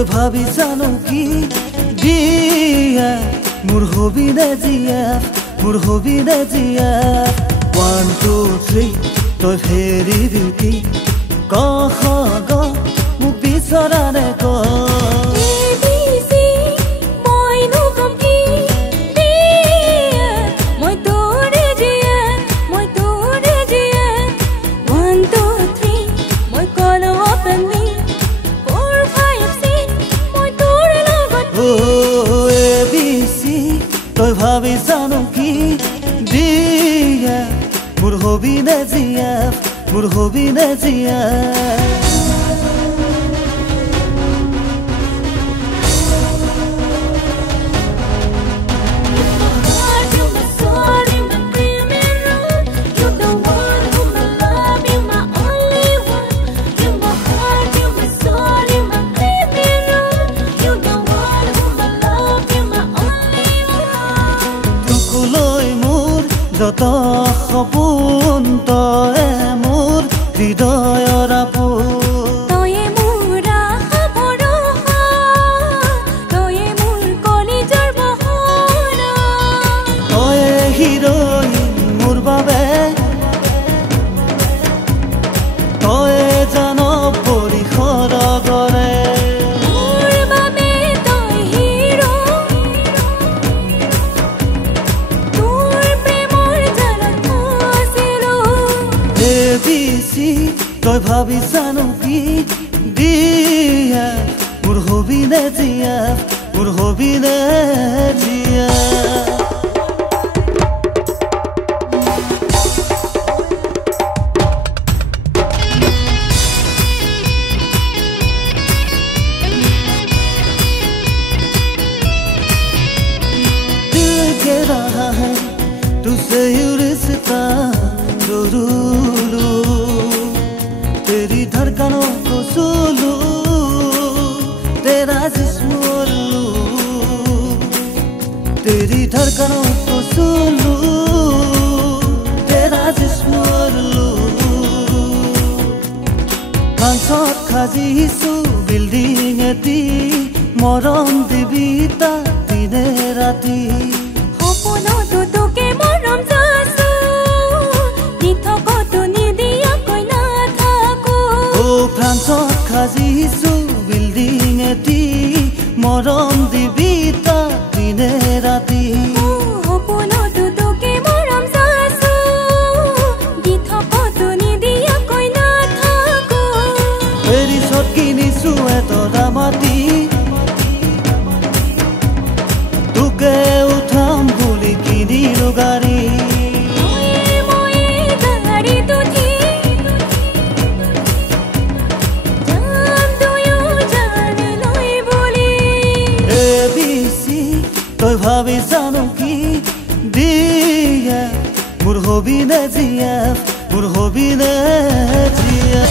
তই ভাবি জানো কি দিয়া মোৰ হবি নে জিয়া মোৰ হবি নে জিয়া 1 2 3 তই ভেৰি বিউটি ক খ গ মোক বিচৰা নে ক তই ভাবি জানো কি দিয়া মোৰ হবি নে জিয়া মোৰ হবি নে জিয়া যত সপোন তয়ে মোৰ হৃদয়ৰ আপোন তয়ে মোৰ আশা ভৰসা তয়ে মোৰ কলিজাৰ বহৰা তয়ে হিৰোইন মোৰ বাবে তয়ে জান পৰিসৰ গৰে তই ভাবি জানো কি দিয়া মোৰ হবি নে জিয়া মোৰ হবি নে জিয়া दिल के रहा है तुझसे ये रिश्ता ज़रूर तेरी धड़कनों को सुलू तेरा जिस्म लू तेरी धड़कनों को सुलू तेरा जिस्म लू कांसत खाजिसु बिल्डिंग एटी मरम दिबी ता दिने राति सपनतो তোকে মৰম যাছো নিথকতো নিদিয়া কইনা ফ্ৰান্সত খাজিছো বিল্ডিং এটি মৰম দিবি তা দিনে ৰাতি সপোনতো তোকে মৰম যাছো দিথকতো নিদিয়া কইনা থাকো পেৰিছত কিনিছো এটা মাটি তোকে উঠাম বুলি কিনিলো গাড়ী তই ভাবি জানো কি দিয়া মোৰ হবি নে জিয়া মোৰ হবি নে জিয়া